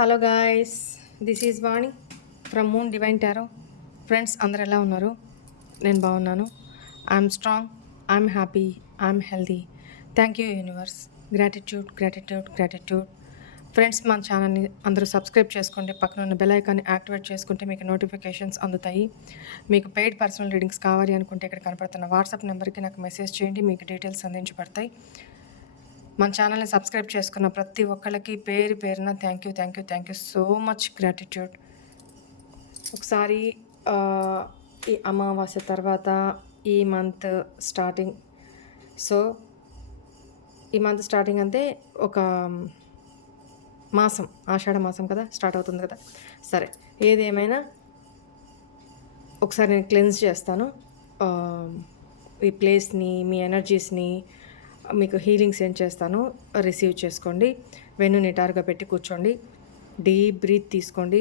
Hello guys, this is Vani from moon divine tarot. Friends అందరు ఎలా ఉన్నారు? నేను బాగున్నాను. I'm strong, I'm happy, I'm healthy. Thank you universe. Gratitude gratitude gratitude. Friends, మన ఛానల్ని అందరూ సబ్స్క్రైబ్ చేసుకోండి. పక్కన ఉన్న బెల్ ఐకాన్ని యాక్టివేట్ చేసుకుంటే మీకు నోటిఫికేషన్స్ అందుతాయి. మీకు పెయిడ్ పర్సనల్ రీడింగ్స్ కావాలి అనుకుంటే ఇక్కడ కనపడుతున్న వాట్సాప్ నెంబర్కి నాకు మెసేజ్ చేయండి, మీకు డీటెయిల్స్ అందించబడతాయి. మన ఛానల్ని సబ్స్క్రైబ్ చేసుకున్న ప్రతి ఒక్కళ్ళకి పేరు పేరున thank you so much gratitude. ఒకసారి ఈ అమావాస్య తర్వాత ఈ మంత్ స్టార్టింగ్, సో ఈ మంత్ స్టార్టింగ్ అంటే ఒక మాసం, ఆషాఢ మాసం కదా స్టార్ట్ అవుతుంది కదా. సరే, ఏది ఏమైనా ఒకసారి నేను క్లెన్స్ చేస్తాను ఈ ప్లేస్ని, మీ ఎనర్జీస్ని. మీకు హీలింగ్ సెండ్ చేస్తాను, రిసీవ్ చేసుకోండి. వెన్ను నిటారుగా పెట్టి కూర్చోండి. డీప్ బ్రీత్ తీసుకోండి.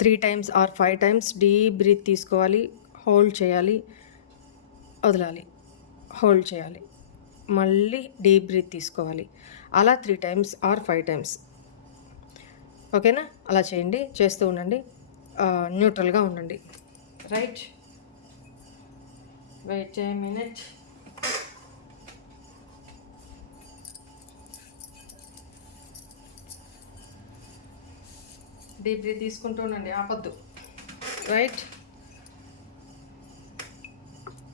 3 times or 5 times deep breath తీసుకోవాలి. హోల్డ్ చేయాలి, వదలాలి, హోల్డ్ చేయాలి, మళ్ళీ డీప్ బ్రీత్ తీసుకోవాలి. అలా 3 times ఆర్ 5 times. ఓకేనా? అలా చేయండి, చేస్తూ ఉండండి. న్యూట్రల్గా ఉండండి. Right, wait a minute. Deep breath తీసుకుంటూ ఉండండి, ఆపొద్దు. రైట్,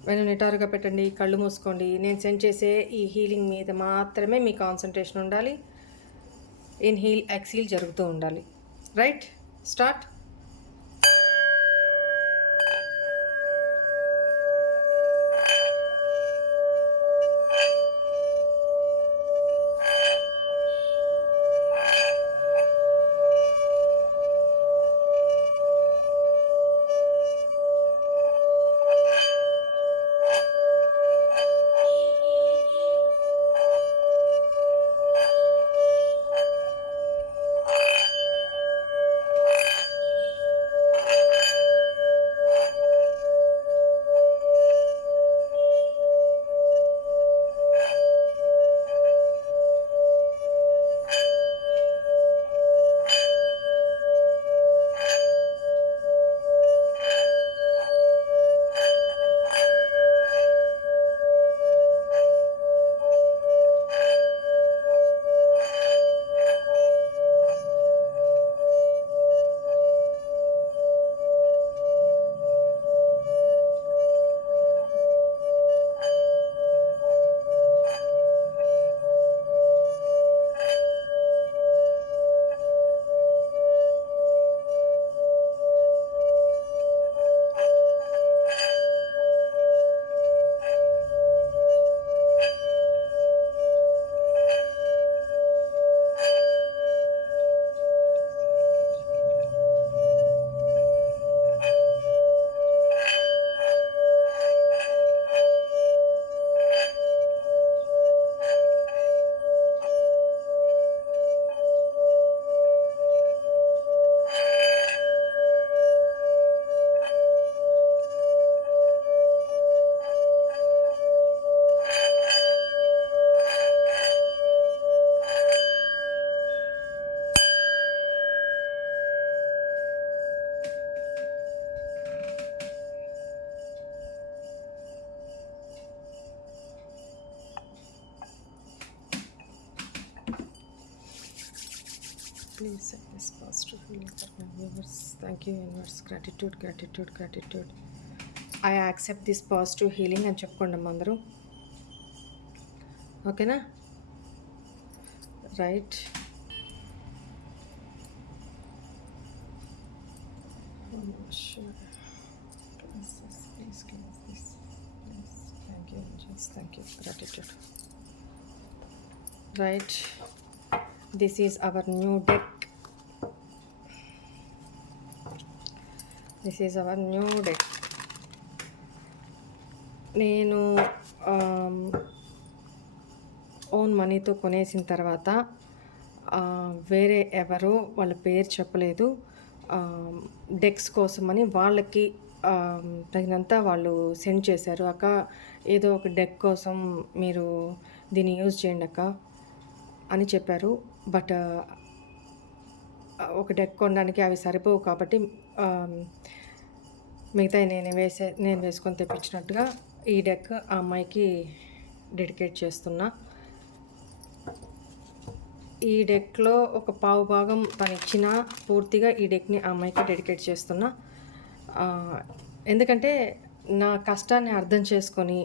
వెన్ను నిటారుగా పెట్టండి, కళ్ళు మూసుకోండి. నేను సెండ్ చేసే ఈ హీలింగ్ మీద మాత్రమే మీ కాన్సన్ట్రేషన్ ఉండాలి. ఇన్హీల్ ఎక్సీల్ జరుగుతూ ఉండాలి. Right, start. Please set this positive feeling for my viewers. Thank you universe. Gratitude, gratitude, gratitude. I accept this positive healing అని చెప్పుకోండి అందరూ. ఓకేనా? Right, thank you, gratitude. Right, this is our new deck. This is our new deck. నేను own మనీతో కొనేసిన తర్వాత వేరే ఎవరో వాళ్ళ పేరు చెప్పలేదు, డెక్స్ కోసమని వాళ్ళకి తగినంత వాళ్ళు సెండ్ చేశారు. అక్క, ఏదో ఒక డెక్ కోసం మీరు దీన్ని యూజ్ చేయండి అక్క, అని చెప్పారు. బట్ ఒక డెక్ కొనడానికి అవి సరిపోవు కాబట్టి మిగతాయి నేను వేసుకొని తెప్పించినట్టుగా ఈ డెక్ ఆ అమ్మాయికి డెడికేట్ చేస్తున్నా. ఈ డెక్లో ఒక పావు భాగం తను ఇచ్చిన పూర్తిగా ఈ డెక్ని ఆ అమ్మాయికి డెడికేట్ చేస్తున్నా. ఎందుకంటే నా కష్టాన్ని అర్థం చేసుకొని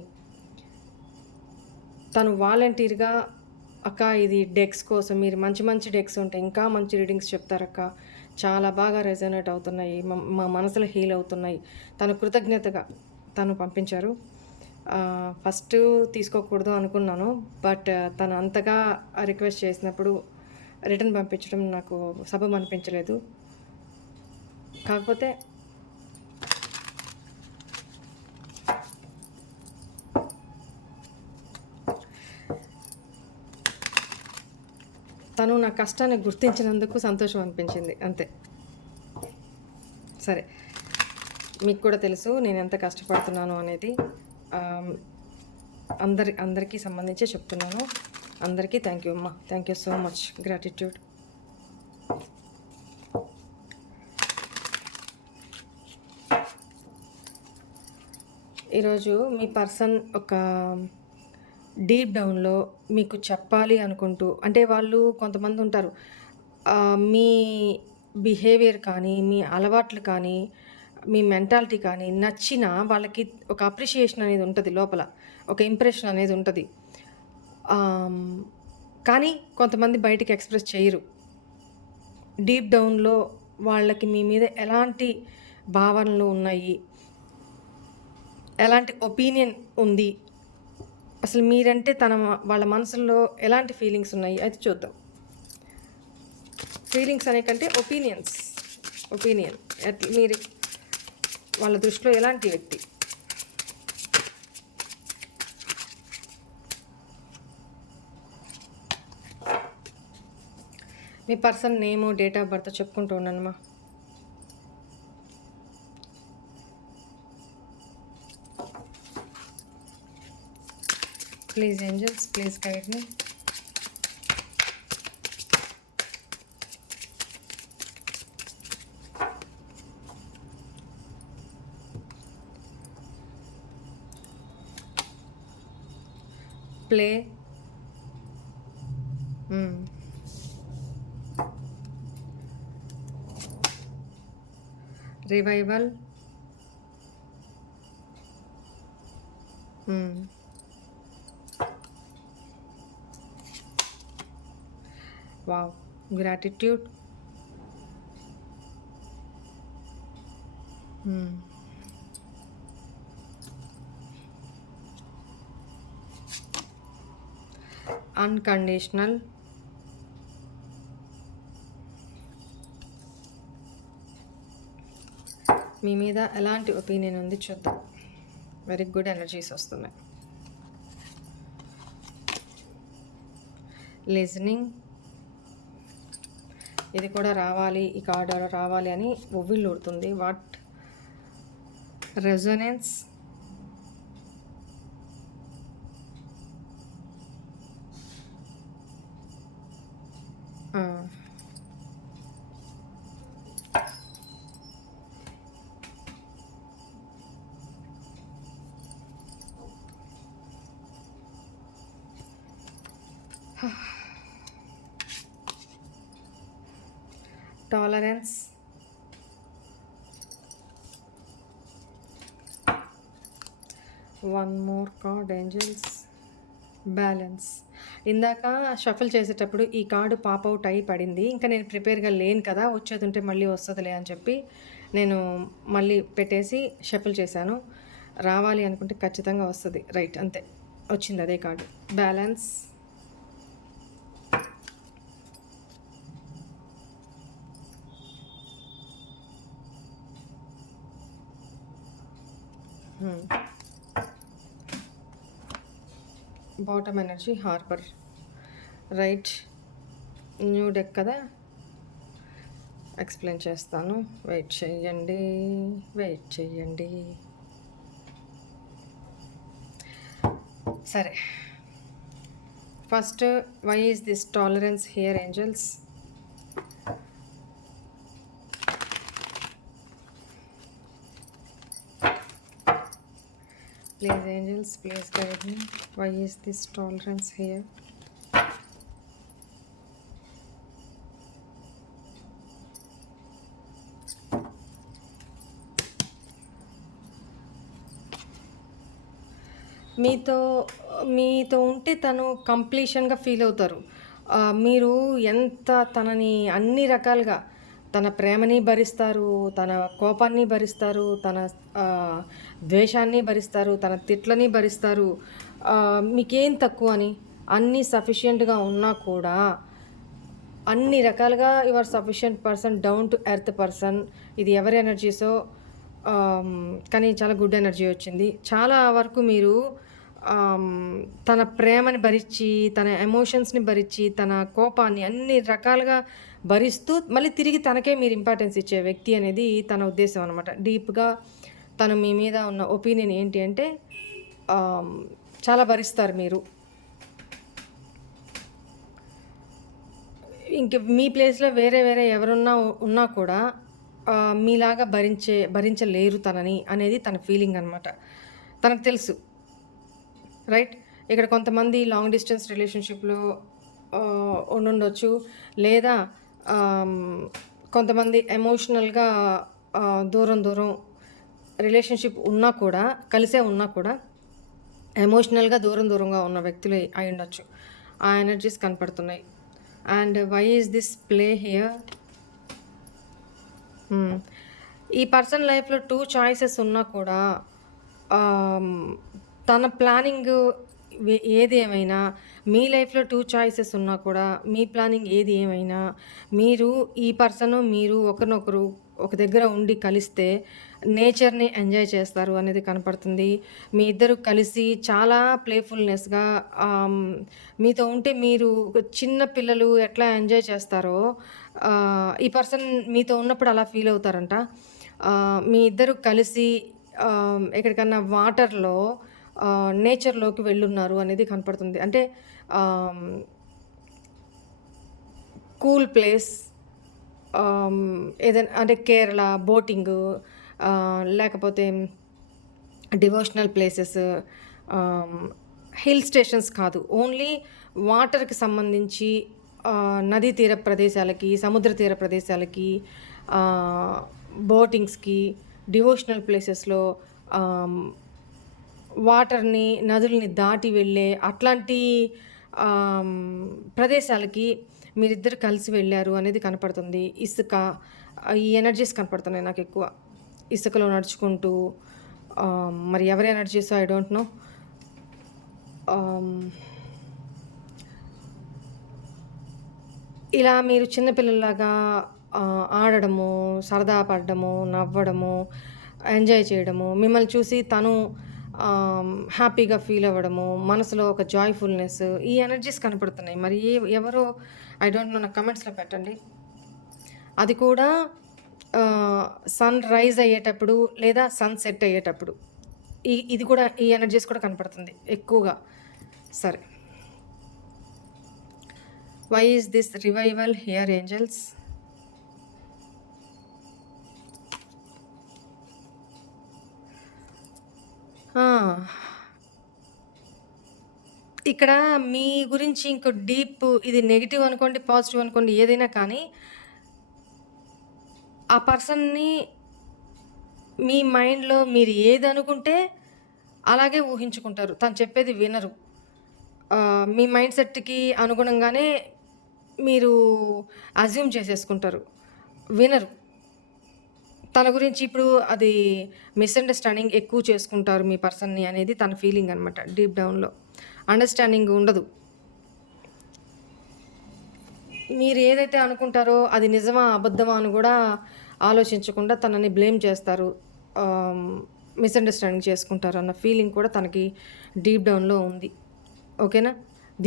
తను వాలంటీర్గా అక్క ఇది డెక్స్ కోసం మీరు మంచి మంచి డెక్స్ ఉంటాయి ఇంకా మంచి రీడింగ్స్ చెప్తారక్క, చాలా బాగా రెజొనేట్ అవుతున్నాయి, మా మనసులో హీల్ అవుతున్నాయి, తను కృతజ్ఞతగా తను పంపించారు. ఫస్ట్ తీసుకోకూడదు అనుకున్నాను, బట్ తను అంతగా రిక్వెస్ట్ చేసినప్పుడు రిటర్న్ పంపించడం నాకు సబబు అనిపించలేదు. కాకపోతే తను నా కష్టాన్ని గుర్తించినందుకు సంతోషం అనిపించింది అంతే. సరే, మీకు కూడా తెలుసు నేను ఎంత కష్టపడుతున్నాను అనేది. అందరికీ సంబంధించి చెప్తున్నాను. అందరికీ థ్యాంక్ యూ అమ్మా, thank you so much, gratitude. ఈరోజు మీ పర్సన్ ఒక డీప్ డౌన్లో మీకు చెప్పాలి అనుకుంటూ, అంటే వాళ్ళు కొంతమంది ఉంటారు, మీ బిహేవియర్ కానీ మీ అలవాట్లు కానీ మీ మెంటాలిటీ కానీ నచ్చిన వాళ్ళకి ఒక అప్రిషియేషన్ అనేది ఉంటుంది లోపల, ఒక ఇంప్రెషన్ అనేది ఉంటుంది. కానీ కొంతమంది బయటికి ఎక్స్ప్రెస్ చేయరు. డీప్ డౌన్లో వాళ్ళకి మీ మీద ఎలాంటి భావనలు ఉన్నాయి, ఎలాంటి ఒపీనియన్ ఉంది, అసలు మీరంటే వాళ్ళ మనసులో ఎలాంటి ఫీలింగ్స్ ఉన్నాయి అయితే చూద్దాం. ఫీలింగ్స్ అనే కంటే ఒపీనియన్ మీరు వాళ్ళ దృష్టిలో ఎలాంటి వ్యక్తి. మీ పర్సన్ నేము డేట్ ఆఫ్ బర్త్ చెప్పుకుంటూ ఉన్నానమ్మా. Please angels, please guide me. Play, revival, wow, gratitude, unconditional, మీ మీద ఎలాంటి ఒపీనియన్ ఉంది చూద్దాం. వెరీ గుడ్ ఎనర్జీస్ వస్తున్నాయి. లిజనింగ్, ఇది కూడా రావాలి, ఈ కార్డ్ రావాలి అని ఉవ్విళ్ళూడుతుంది. What resonance, tolerance, one more card angels, balance. ఇందాక షఫల్ చేసేటప్పుడు ఈ కార్డు పాప్ అవుట్ అయి పడింది. ఇంకా నేను ప్రిపేర్గా లేను కదా, వచ్చేది ఉంటే మళ్ళీ వస్తుందిలే అని చెప్పి నేను మళ్ళీ పెట్టేసి షఫల్ చేశాను. రావాలి అనుకుంటే ఖచ్చితంగా వస్తుంది. రైట్, అంతే, వచ్చింది అదే card. Balance, bottom energy, harbour. Right, new deck కదా, ఎక్స్ప్లెయిన్ చేస్తాను. వెయిట్ చేయండి. సరే, First, why is this tolerance here, angels? Please, angels, please guide me. Why is this tolerance here? మీతో మీతో ఉంటే తను కంప్లీషన్గా ఫీల్ అవుతారు. మీరు ఎంత తనని అన్ని రకాలుగా తన ప్రేమని భరిస్తారు, తన కోపాన్ని భరిస్తారు, తన ద్వేషాన్ని భరిస్తారు, తన తిట్లని భరిస్తారు. మీకేం తక్కువ అని అన్నీ సఫిషియెంట్గా ఉన్నా కూడా అన్ని రకాలుగా your sufficient person, down to earth person. ఇది ఎవరి ఎనర్జీసో కానీ చాలా గుడ్ ఎనర్జీ వచ్చింది. చాలా వరకు మీరు తన ప్రేమని భరించి, తన ఎమోషన్స్ని భరించి, తన కోపాన్ని అన్ని రకాలుగా భరిస్తూ మళ్ళీ తిరిగి తనకే మీరు ఇంపార్టెన్స్ ఇచ్చే వ్యక్తి అనేది తన ఉద్దేశం అనమాట. డీప్గా తను మీ మీద ఉన్న ఒపీనియన్ ఏంటి అంటే చాలా భరిస్తారు మీరు. ఇంక మీ ప్లేస్లో వేరే వేరే ఎవరున్నా ఉన్నా కూడా మీలాగా భరించలేరు తనని అనేది తన ఫీలింగ్ అనమాట. తనకు తెలుసు, రైట్. ఇక్కడ కొంతమంది లాంగ్ డిస్టెన్స్ రిలేషన్షిప్లో ఉండుండొచ్చు, లేదా కొంతమంది ఎమోషనల్గా దూరం రిలేషన్షిప్ ఉన్నా కూడా, కలిసే ఉన్నా కూడా ఎమోషనల్గా దూరంగా ఉన్న వ్యక్తులు అయి ఉండొచ్చు. ఆ ఎనర్జీస్ కనపడుతున్నాయి. And why is this play here? ఈ పర్సన్ లైఫ్లో 2 చాయిసెస్ ఉన్నా కూడా తన ప్లానింగ్ ఏది ఏమైనా, మీ లైఫ్లో 2 చాయిసెస్ ఉన్నా కూడా మీ ప్లానింగ్ ఏది ఏమైనా, మీరు ఈ పర్సన్ మీరు ఒకరినొకరు ఒక దగ్గర ఉండి కలిస్తే నేచర్ని ఎంజాయ్ చేస్తారు అనేది కనపడుతుంది. మీ ఇద్దరు కలిసి చాలా ప్లేఫుల్నెస్గా మీతో ఉంటే మీరు చిన్న పిల్లలు ఎట్లా ఎంజాయ్ చేస్తారో ఈ పర్సన్ మీతో ఉన్నప్పుడు అలా ఫీల్ అవుతారంట. మీ ఇద్దరు కలిసి ఎక్కడికన్నా వాటర్లో నేచర్లోకి వెళ్ళున్నారు అనేది కనపడుతుంది. అంటే కూల్ ప్లేస్, ఏదైనా అంటే కేరళ బోటింగు, లేకపోతే డివోషనల్ ప్లేసెస్, హిల్ స్టేషన్స్ కాదు, ఓన్లీ వాటర్కి సంబంధించి నదీ తీర ప్రదేశాలకి, సముద్ర తీర ప్రదేశాలకి, బోటింగ్స్కి, డివోషనల్ ప్లేసెస్లో వాటర్ని, నదుల్ని దాటి వెళ్ళే అట్లాంటి ప్రదేశాలకి మీరిద్దరు కలిసి వెళ్ళారు అనేది కనపడుతుంది. ఇసుక, ఈ ఎనర్జీస్ కనపడుతున్నాయి నాకు ఎక్కువ. ఇసుకలో నడుచుకుంటూ, మరి ఎవరి ఎనర్జీస్ ఐ డోంట్ నో. ఇలా మీరు చిన్నపిల్లలాగా ఆడడము, సరదా పడడము, నవ్వడము, ఎంజాయ్ చేయడము, మిమ్మల్ని చూసి తను హ్యాపీగా ఫీల్ అవ్వడము, మనసులో ఒక జాయ్ఫుల్నెస్, ఈ ఎనర్జీస్ కనపడుతున్నాయి. మరి ఎవరో ఐ డోంట్ నో, నాకు కమెంట్స్లో పెట్టండి. అది కూడా సన్ రైజ్ అయ్యేటప్పుడు లేదా సన్ సెట్ అయ్యేటప్పుడు ఇది కూడా, ఈ ఎనర్జీస్ కూడా కనపడుతుంది ఎక్కువగా. సరే, why is this revival here, angels? ఇక్కడ మీ గురించి ఇంకో డీప్, ఇది నెగిటివ్ అనుకోండి, పాజిటివ్ అనుకోండి, ఏదైనా కానీ ఆ పర్సన్ని మీ మైండ్లో మీరు ఏది అనుకుంటే అలాగే ఊహించుకుంటారు. తను చెప్పేది వినరు. మీ మైండ్ సెట్కి అనుగుణంగానే మీరు అజ్యూమ్ చేసేసుకుంటారు, వినరు. తన గురించి ఇప్పుడు అది మిస్అండర్స్టాండింగ్ ఎక్కువ చేసుకుంటారు మీ పర్సన్ని అనేది తన ఫీలింగ్ అనమాట. డీప్ డౌన్లో అండర్స్టాండింగ్ ఉండదు. మీరు ఏదైతే అనుకుంటారో అది నిజమా అబద్ధమా అని కూడా ఆలోచించకుండా తనని బ్లేమ్ చేస్తారు, మిస్అండర్స్టాండింగ్ చేసుకుంటారు అన్న ఫీలింగ్ కూడా తనకి డీప్ డౌన్లో ఉంది. ఓకేనా?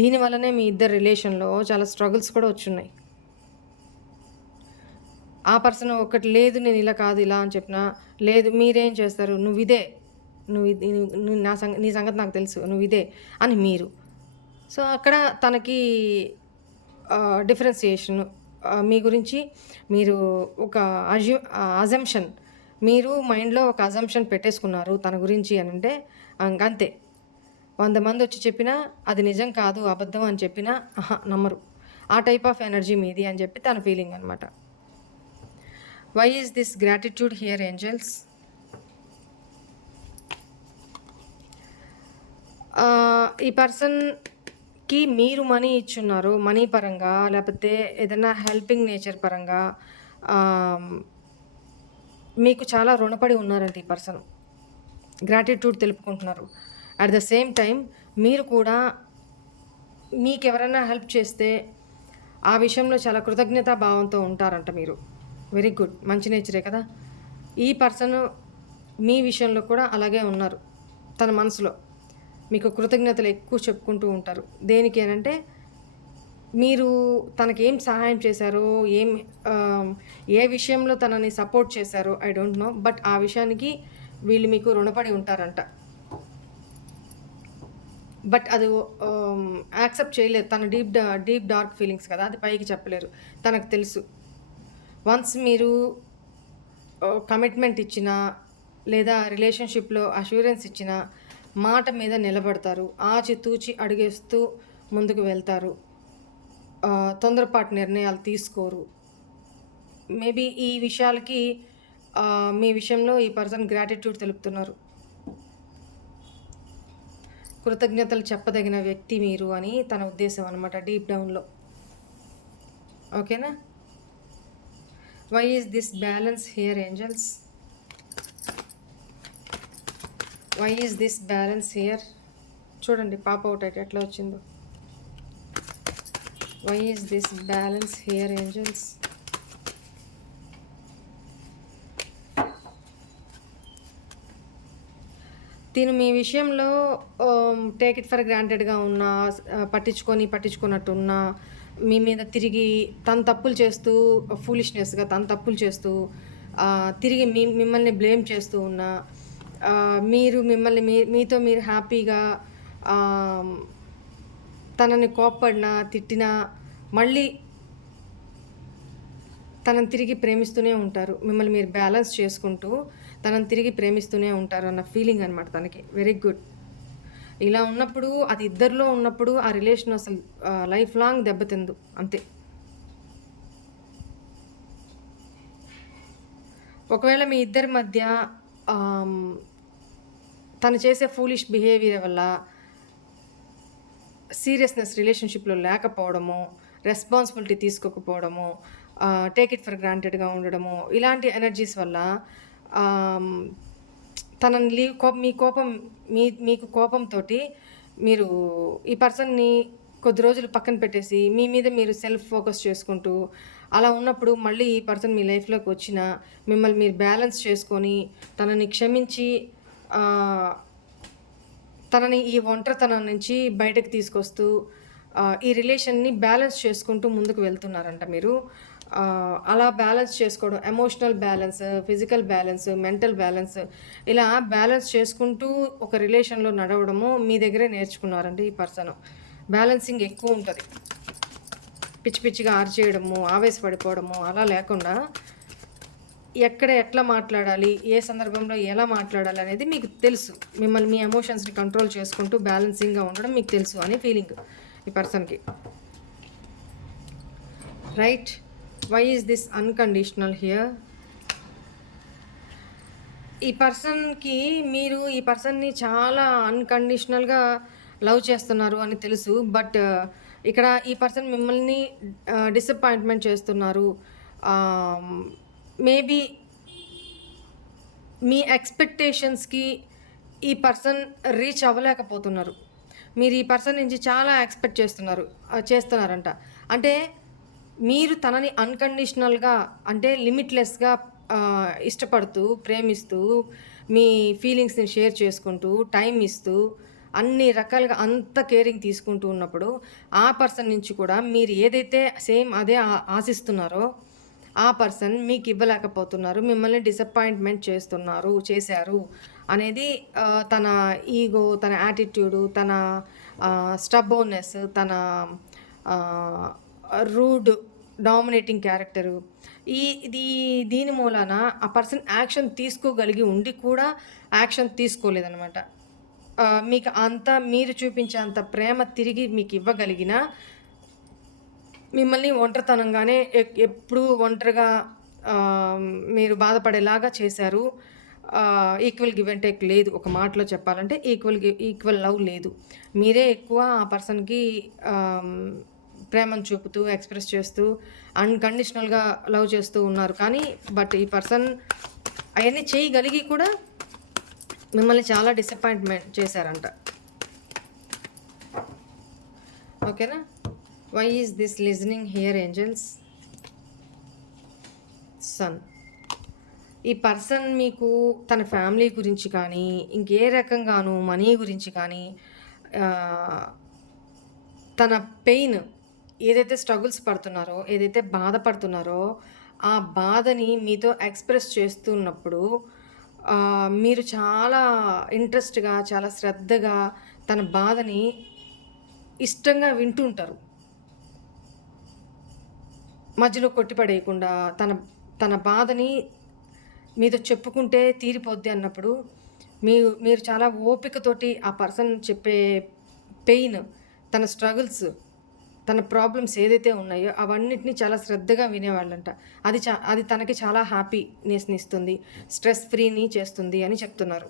దీనివల్లనే మీ ఇద్దరు రిలేషన్లో చాలా స్ట్రగుల్స్ కూడా వచ్చున్నాయి. ఆ పర్సన్ ఒకటి, లేదు నేను ఇలా కాదు ఇలా అని చెప్పినా, లేదు మీరేం చేస్తారు, నువ్వు నీ సంగతి నాకు తెలుసు, నువ్వు ఇదే అని మీరు. సో, అక్కడ తనకి డిఫరెన్సియేషన్ మీ గురించి మీరు ఒక అజంప్షన్ మీరు మైండ్‌లో ఒక అజంప్షన్ పెట్టేసుకున్నారు తన గురించి అనంటే ఇంకంతే. 100 మందొచ్చి చెప్పినా అది నిజం కాదు, అబద్ధం అని చెప్పినా నమ్మరు. ఆ టైప్ ఆఫ్ ఎనర్జీ మీది అని చెప్పి తన ఫీలింగ్ అనమాట. Why is this gratitude here angels? ఈ పర్సన్‌కి మీరు మనీ ఇచ్చున్నారు. మనీ పరంగా లేపోతే ఏదైనా హెల్పింగ్ నేచర్ పరంగా మీకు చాలా రుణపడి ఉన్నారంట ఈ పర్సన్. గ్రాటిట్యూడ్ తెలుపుకుంటున్నారు. అట్ ద సేమ్ టైం మీరు కూడా మీకెవరైనా హెల్ప్ చేస్తే ఆ విషయంలో చాలా కృతజ్ఞతా భావంతో ఉంటారంట మీరు. Very good. మంచి నేచరే కదా! ఈ పర్సన్ మీ విషయంలో కూడా అలాగే ఉన్నారు. తన మనసులో మీకు కృతజ్ఞతలు ఎక్కువ చెప్పుకుంటూ ఉంటారు. దేనికి అనంటే మీరు తనకేం సహాయం చేశారో, ఏ విషయంలో తనని సపోర్ట్ చేశారో ఐ డోంట్ నో. బట్ ఆ విషయానికి వీళ్ళు మీకు రుణపడి ఉంటారంట. బట్ అది యాక్సెప్ట్ చేయలేరు. తన డీప్ డార్క్ ఫీలింగ్స్ కదా, అది పైకి చెప్పలేరు. తనకు తెలుసు. వన్స్ మీరు కమిట్మెంట్ ఇచ్చినా లేదా రిలేషన్షిప్లో అష్యూరెన్స్ ఇచ్చినా మాట మీద నిలబడతారు. ఆచితూచి అడుగేస్తూ ముందుకు వెళ్తారు. తొందరపాటు నిర్ణయాలు తీసుకోరు. మేబీ ఈ విషయాలకి మీ విషయంలో ఈ పర్సన్ గ్రాటిట్యూడ్ తెలుపుతున్నారు. కృతజ్ఞతలు చెప్పదగిన వ్యక్తి మీరు అని తన ఉద్దేశం అనమాట డీప్ డౌన్లో. ఓకేనా? Why is this balance here angels? Why is this balance here? చూడండి పాప్ అవుట్ అయితే ఎట్లా వచ్చిందో. Why is this balance here angels? తిను మీ విషయంలో టేక్ ఇట్ ఫర్ గ్రాంటెడ్గా ఉన్నా, పట్టించుకున్నట్టున్నా, మీ మీద తిరిగి తను తప్పులు చేస్తూ ఫూలిష్నెస్గా తను తప్పులు చేస్తూ తిరిగి మిమ్మల్ని బ్లేమ్ చేస్తూ ఉన్నా, మీరు మిమ్మల్ని మీతో మీరు హ్యాపీగా తనని కోప్పడినా తిట్టినా మళ్ళీ తనని తిరిగి ప్రేమిస్తూనే ఉంటారు. మిమ్మల్ని మీరు బ్యాలెన్స్ చేసుకుంటూ తనని తిరిగి ప్రేమిస్తూనే ఉంటారు అన్న ఫీలింగ్ అనమాట తనకి. Very good. ఇలా ఉన్నప్పుడు అది ఇద్దరిలో ఉన్నప్పుడు ఆ రిలేషన్ అసలు లైఫ్ లాంగ్ దెబ్బతిందు అంతే. ఒకవేళ మీ ఇద్దరి మధ్య తను చేసే ఫూలిష్ బిహేవియర్ వల్ల సీరియస్నెస్ రిలేషన్షిప్లో లేకపోవడము, రెస్పాన్సిబిలిటీ తీసుకోకపోవడము, టేక్ ఇట్ ఫర్ గ్రాంటెడ్గా ఉండడము, ఇలాంటి ఎనర్జీస్ వల్ల తనని మీకు కోపంతో మీరు ఈ పర్సన్ని కొద్ది రోజులు పక్కన పెట్టేసి మీ మీద మీరు సెల్ఫ్ ఫోకస్ చేసుకుంటూ అలా ఉన్నప్పుడు మళ్ళీ ఈ పర్సన్ మీ లైఫ్లోకి వచ్చిన మిమ్మల్ని మీరు బ్యాలెన్స్ చేసుకొని తనని క్షమించి తనని ఈ ఒంటరితనం నుంచి బయటకు తీసుకొస్తూ ఈ రిలేషన్ని బ్యాలెన్స్ చేసుకుంటూ ముందుకు వెళ్తున్నారంట మీరు. అలా బ్యాలెన్స్ చేసుకోవడం, emotional balance, physical balance, mental balance, ఇలా బ్యాలెన్స్ చేసుకుంటూ ఒక రిలేషన్లో నడవడము మీ దగ్గరే నేర్చుకున్నారండి ఈ పర్సన్. బ్యాలెన్సింగ్ ఎక్కువ ఉంటుంది. పిచ్చి పిచ్చిగా ఆర్చేయడము, ఆవేశపడిపోవడము అలా లేకుండా ఎక్కడ ఎట్లా మాట్లాడాలి, ఏ సందర్భంలో ఎలా మాట్లాడాలి అనేది మీకు తెలుసు. మిమ్మల్ని మీ ఎమోషన్స్ని కంట్రోల్ చేసుకుంటూ బ్యాలెన్సింగ్గా ఉండడం మీకు తెలుసు అని ఫీలింగ్ ఈ పర్సన్కి. Right. Why is this unconditional here? ఈ పర్సన్కి మీరు ఈ పర్సన్ని చాలా అన్కండిషనల్గా లవ్ చేస్తున్నారు అని తెలుసు. బట్ ఇక్కడ ఈ పర్సన్ మిమ్మల్ని డిసప్పాయింట్మెంట్ చేస్తున్నారు. మేబీ మీ ఎక్స్పెక్టేషన్స్కి ఈ పర్సన్ రీచ్ అవ్వలేకపోతున్నారు. మీరు ఈ పర్సన్ నుంచి చాలా ఎక్స్పెక్ట్ చేస్తున్నారంట. అంటే మీరు తనని అన్కండిషనల్గా అంటే లిమిట్లెస్గా ఇష్టపడుతూ ప్రేమిస్తూ మీ ఫీలింగ్స్ని షేర్ చేసుకుంటూ టైం ఇస్తూ అన్ని రకాలుగా అంత కేరింగ్ తీసుకుంటూ ఉన్నప్పుడు ఆ పర్సన్ నుంచి కూడా మీరు ఏదైతే సేమ్ అదే ఆశిస్తున్నారో ఆ పర్సన్ మీకు ఇవ్వలేకపోతున్నారు, మిమ్మల్ని డిసప్పాయింట్మెంట్ చేశారు అనేది తన ఈగో, తన యాటిట్యూడు, తన స్టబ్బోనెస్, తన రూడ్, డామినేటింగ్ క్యారెక్టరు, దీని మూలాన ఆ పర్సన్ యాక్షన్ తీసుకోగలిగి ఉండి కూడా యాక్షన్ తీసుకోలేదనమాట. మీకు మీరు చూపించే అంత ప్రేమ తిరిగి మీకు ఇవ్వగలిగిన, మిమ్మల్ని ఒంటరితనంగానే ఎప్పుడూ ఒంటరిగా మీరు బాధపడేలాగా చేశారు. ఈక్వల్ గివ్ అండ్ టేక్ లేదు. ఒక మాటలో చెప్పాలంటే ఈక్వల్ లవ్ లేదు. మీరే ఎక్కువ ఆ పర్సన్‌కి ప్రేమను చూపుతూ, ఎక్స్‌ప్రెస్ చేస్తూ, అన్‌కండిషనల్‌గా లవ్ చేస్తూ ఉన్నారు. కానీ బట్ ఈ పర్సన్ అయన్నీ చేయగలిగి కూడా మిమ్మల్ని చాలా డిసప్పాయింట్‌మెంట్ చేశారంట. ఓకేనా? Why is this listening here angels? సన్. ఈ పర్సన్ మీకు తన ఫ్యామిలీ గురించి కానీ, ఇంకే రకంగానూ మనీ గురించి కానీ, తన పెయిన్ ఏదైతే స్ట్రగుల్స్ పడుతున్నారో, ఏదైతే బాధపడుతున్నారో, ఆ బాధని మీతో ఎక్స్‌ప్రెస్ చేస్తున్నప్పుడు మీరు చాలా ఇంట్రెస్ట్‌గా, చాలా శ్రద్ధగా తన బాధని ఇష్టంగా వింటూ ఉంటారు. మధ్యలో కొట్టిపడేయకుండా తన బాధని మీతో చెప్పుకుంటే తీరిపోద్ది అన్నప్పుడు మీరు చాలా ఓపికతోటి ఆ పర్సన్ చెప్పే పెయిన్, తన స్ట్రగుల్స్, తన ప్రాబ్లమ్స్ ఏదైతే ఉన్నాయో అవన్నిటిని చాలా శ్రద్ధగా వినేవాళ్ళంట. అది తనకి చాలా హ్యాపీనెస్‌ని ఇస్తుంది, స్ట్రెస్ ఫ్రీని చేస్తుంది అని చెప్తున్నారు.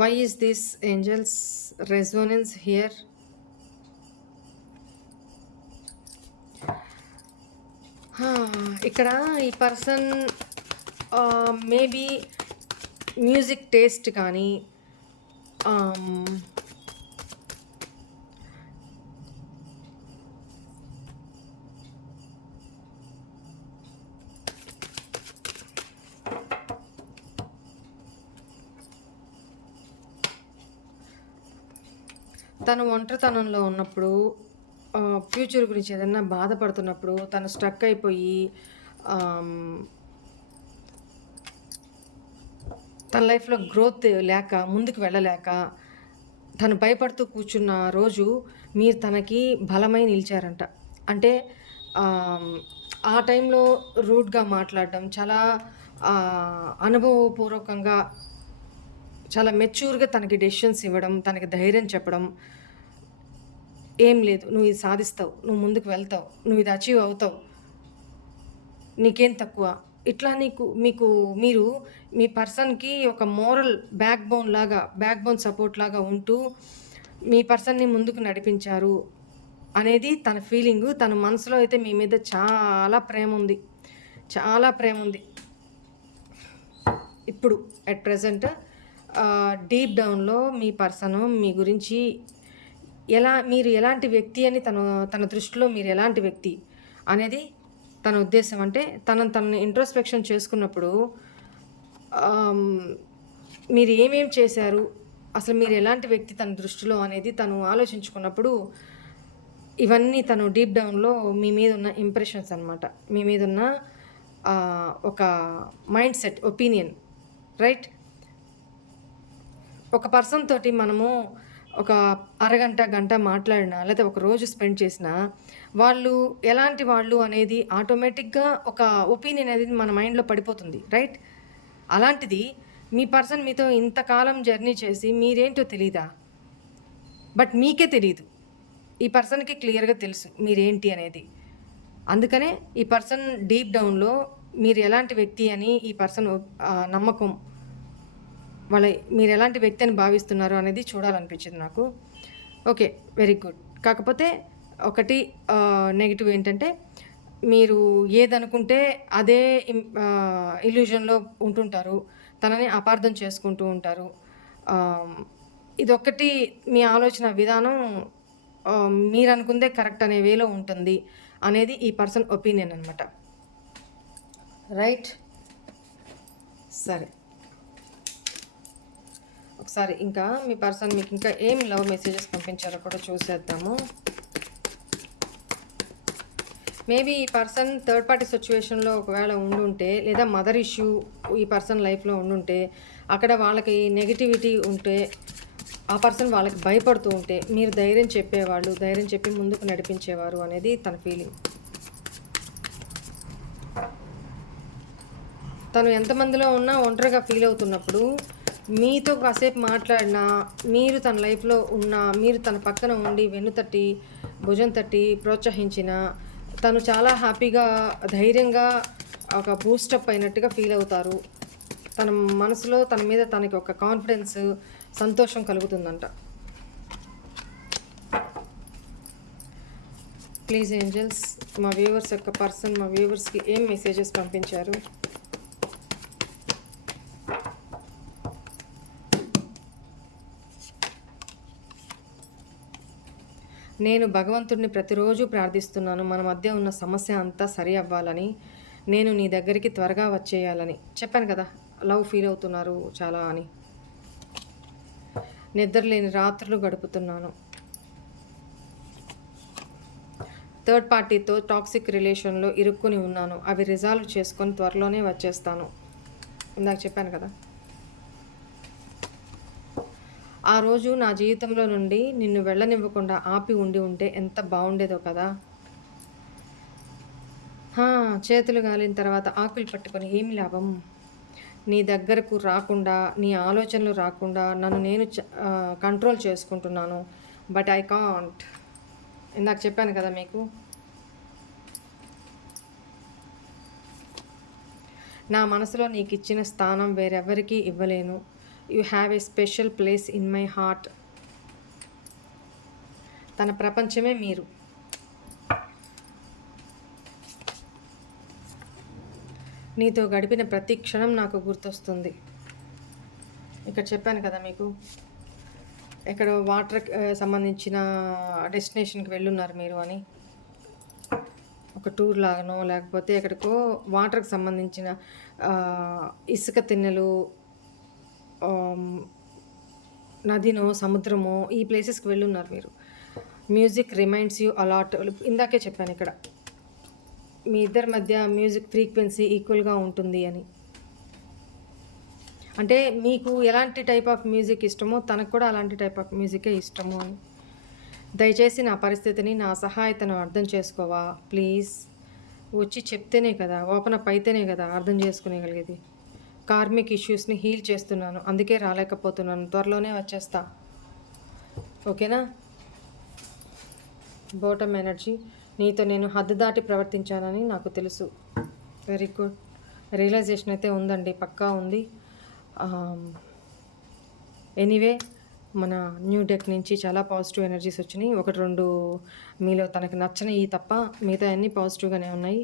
Why is this angels resonance here? ఇక్కడ ఈ పర్సన్ మేబీ మ్యూజిక్ టేస్ట్ కానీ, తను ఒంటరితనంలో ఉన్నప్పుడు, ఫ్యూచర్ గురించి ఏదన్నా బాధపడుతున్నప్పుడు, తను స్ట్రక్ అయిపోయి తన లైఫ్లో గ్రోత్ లేక, ముందుకు వెళ్ళలేక, తను భయపడుతూ కూర్చున్న రోజు మీరు తనకి బలమై నిలిచారంట. అంటే ఆ టైంలో రూడ్గా మాట్లాడడం, చాలా అనుభవపూర్వకంగా, చాలా మెచ్యూర్గా తనకి డెసిషన్స్ ఇవ్వడం, తనకి ధైర్యం చెప్పడం, ఏం లేదు, నువ్వు ఇది సాధిస్తావు, నువ్వు ముందుకు వెళ్తావు, నువ్వు ఇది అచీవ్ అవుతావు, నీకేం తక్కువ, ఇట్లా మీరు మీ పర్సన్కి ఒక మోరల్ బ్యాక్ బోన్ సపోర్ట్ లాగా ఉంటూ మీ పర్సన్ని ముందుకు నడిపించారు అనేది తన ఫీలింగు. తన మనసులో అయితే మీ మీద చాలా ప్రేమ ఉంది, చాలా ప్రేమ ఉంది. ఇప్పుడు అట్ ప్రెజెంట్ డీప్ డౌన్లో మీ పర్సన్ మీ గురించి మీరు ఎలాంటి వ్యక్తి అని తన దృష్టిలో మీరు ఎలాంటి వ్యక్తి అనేది తన ఉద్దేశం. అంటే తనని ఇంట్రోస్పెక్షన్ చేసుకున్నప్పుడు మీరు ఏమేం చేశారు, అసలు మీరు ఎలాంటి వ్యక్తి తన దృష్టిలో అనేది తను ఆలోచించుకున్నప్పుడు ఇవన్నీ తను డీప్ డౌన్లో మీ మీద ఉన్న ఇంప్రెషన్స్ అనమాట, మీ మీద ఉన్న ఒక మైండ్ సెట్, ఒపీనియన్, రైట్? ఒక పర్సన్ తోటి మనము ఒక అరగంట, గంట మాట్లాడినా, లేదా ఒక రోజు స్పెండ్ చేసినా, వాళ్ళు ఎలాంటి వాళ్ళు అనేది ఆటోమేటిక్గా ఒక ఒపీనియన్ అనేది మన మైండ్లో పడిపోతుంది, రైట్? అలాంటిది మీ పర్సన్ మీతో ఇంతకాలం జర్నీ చేసి మీరేంటో తెలీదా? బట్ మీకే తెలీదు, ఈ పర్సన్కి క్లియర్గా తెలుసు మీరేంటి అనేది. అందుకనే ఈ పర్సన్ డీప్ డౌన్లో మీరు ఎలాంటి వ్యక్తి అని ఈ పర్సన్ నమ్మకం, మీరు ఎలాంటి వ్యక్తి అని భావిస్తున్నారు అనేది చూడాలనిపించింది నాకు. Okay, very good. కాకపోతే ఒకటి నెగిటివ్ ఏంటంటే, మీరు ఏదనుకుంటే అదే ఇల్యూజన్లో ఉంటుంటారు, తనని అపార్థం చేసుకుంటూ ఉంటారు. ఇదొక్కటి మీ ఆలోచన విధానం మీరు అనుకుందే కరెక్ట్ అనే వేలో ఉంటుంది అనేది ఈ పర్సన్ ఒపీనియన్ అనమాట, రైట్? సరే, ఒకసారి ఇంకా మీ పర్సన్ మీకు ఇంకా ఏం లవ్ మెసేజెస్ పంపించారో కూడా చూసేద్దాము. మేబీ ఈ పర్సన్ థర్డ్ పార్టీ సిచ్యువేషన్లో ఒకవేళ ఉండుంటే, లేదా మదర్ ఇష్యూ ఈ పర్సన్ లైఫ్లో ఉండుంటే, అక్కడ వాళ్ళకి నెగిటివిటీ ఉంటే, ఆ పర్సన్ వాళ్ళకి భయపడుతూ ఉంటే మీరు ధైర్యం చెప్పేవాళ్ళు, ధైర్యం చెప్పి ముందుకు నడిపించేవారు అనేది తన ఫీలింగ్. తను ఎంతమందిలో ఉన్నా ఒంటరిగా ఫీల్ అవుతున్నప్పుడు మీతో కాసేపు మాట్లాడినా, మీరు తన లైఫ్లో ఉన్నా, మీరు తన పక్కన ఉండి వెన్నుతట్టి భుజం తట్టి ప్రోత్సహించిన తను చాలా హ్యాపీగా ధైర్యంగా ఒక బూస్టప్ అయినట్టుగా ఫీల్ అవుతారు. తన మనసులో తన మీద తనకి ఒక కాన్ఫిడెన్స్, సంతోషం కలుగుతుందంట. ప్లీజ్ ఏంజల్స్, మా వ్యూవర్స్ యొక్క పర్సన్ మా వ్యూవర్స్కి ఏం మెసేజెస్ పంపించారు? నేను భగవంతుడిని ప్రతిరోజు ప్రార్థిస్తున్నాను మన మధ్య ఉన్న సమస్య అంతా సరి అవ్వాలని, నేను నీ దగ్గరికి త్వరగా వచ్చేయాలని. చెప్పాను కదా, లవ్ ఫీల్ అవుతున్నారు చాలా అని. నిద్రలేని రాత్రులు గడుపుతున్నాను. థర్డ్ పార్టీతో టాక్సిక్ రిలేషన్లో ఇరుక్కుని ఉన్నాను. అవి రిజాల్వ్ చేసుకొని త్వరలోనే వచ్చేస్తాను. ఇందాక చెప్పాను కదా. ఆ రోజు నా జీవితంలో నుండి నిన్ను వెళ్ళనివ్వకుండా ఆపి ఉంటే ఎంత బాగుండేదో కదా. చేతులు గాలిన తర్వాత ఆకులు పట్టుకొని ఏమి లాభం? నీ దగ్గరకు రాకుండా, నీ ఆలోచనలు రాకుండా నన్ను నేను కంట్రోల్ చేసుకుంటున్నాను. But I can't. ఇందాక చెప్పాను కదా మీకు. నా మనసులో నీకు ఇచ్చిన స్థానం వేరెవరికీ ఇవ్వలేను. You have a special place in my heart. తన ప్రపంచమే మీరు. నీతో గడిపిన ప్రతి క్షణం నాకు గుర్తొస్తుంది. ఇక్కడ చెప్పాను కదా మీకు, ఎక్కడ వాటర్ సంబంధించిన డెస్టినేషన్కి వెళ్ళున్నారు మీరు అని. ఒక టూర్ లాగానో లేకపోతే ఎక్కడికో వాటర్కి సంబంధించిన ఇసుక తిన్నెలు, నదినో సముద్రమో ఈ ప్లేసెస్కి వెళ్ళున్నారు మీరు. Music reminds you a lot. ఇందాకే చెప్పాను ఇక్కడ మీ ఇద్దరి మధ్య మ్యూజిక్ ఫ్రీక్వెన్సీ ఈక్వల్గా ఉంటుంది అని. అంటే మీకు ఎలాంటి టైప్ ఆఫ్ మ్యూజిక్ ఇష్టమో తనకు కూడా అలాంటి టైప్ ఆఫ్ మ్యూజికే ఇష్టము అని. దయచేసి నా పరిస్థితిని, నా సహాయతను అర్థం చేసుకోవా ప్లీజ్. వచ్చి చెప్తేనే కదా, ఓపెన్ అప్ అయితేనే కదా అర్థం చేసుకునేగలిగేది. కార్మిక్ ఇష్యూస్ని హీల్ చేస్తున్నాను, అందుకే రాలేకపోతున్నాను. త్వరలోనే వచ్చేస్తా, ఓకేనా. బాటమ్ ఎనర్జీ, నీతో నేను హద్దు దాటి ప్రవర్తించానని నాకు తెలుసు. Very good. రియలైజేషన్ అయితే ఉందండి, పక్కా ఉంది. ఎనీవే, మన న్యూ డెక్ నుంచి చాలా పాజిటివ్ ఎనర్జీస్ వచ్చినాయి. 1-2 మీలో తనకు నచ్చనివి తప్ప మిగతా అన్నీ పాజిటివ్గానే ఉన్నాయి.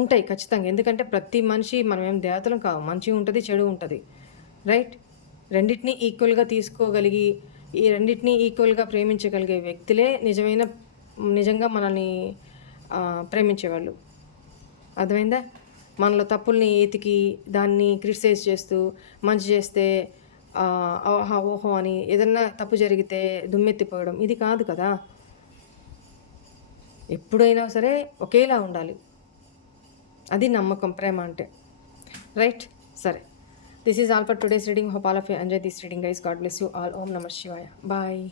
ఉంటాయి ఖచ్చితంగా. ఎందుకంటే ప్రతి మనిషి, మనం ఏం దేవతలం కావు. మంచి ఉంటుంది, చెడు ఉంటుంది, రైట్. రెండింటినీ ఈక్వల్గా తీసుకోగలిగి, ఈ రెండింటినీ ఈక్వల్గా ప్రేమించగలిగే వ్యక్తులే నిజంగా మనల్ని ప్రేమించేవాళ్ళు. అర్థమైందా? మనలో తప్పుల్ని ఎతికి దాన్ని క్రిటిసైజ్ చేస్తూ, మంచి చేస్తే ఓహో అని, ఏదన్నా తప్పు జరిగితే దుమ్మెత్తిపోవడం, ఇది కాదు కదా. ఎప్పుడైనా సరే ఒకేలా ఉండాలి. అది నమ్మకం, ప్రేమ అంటే, రైట్. సరే, this is all for today's reading. Hope all of you enjoy this reading guys. God bless you all. ఓం నమః శివాయ. బాయ్.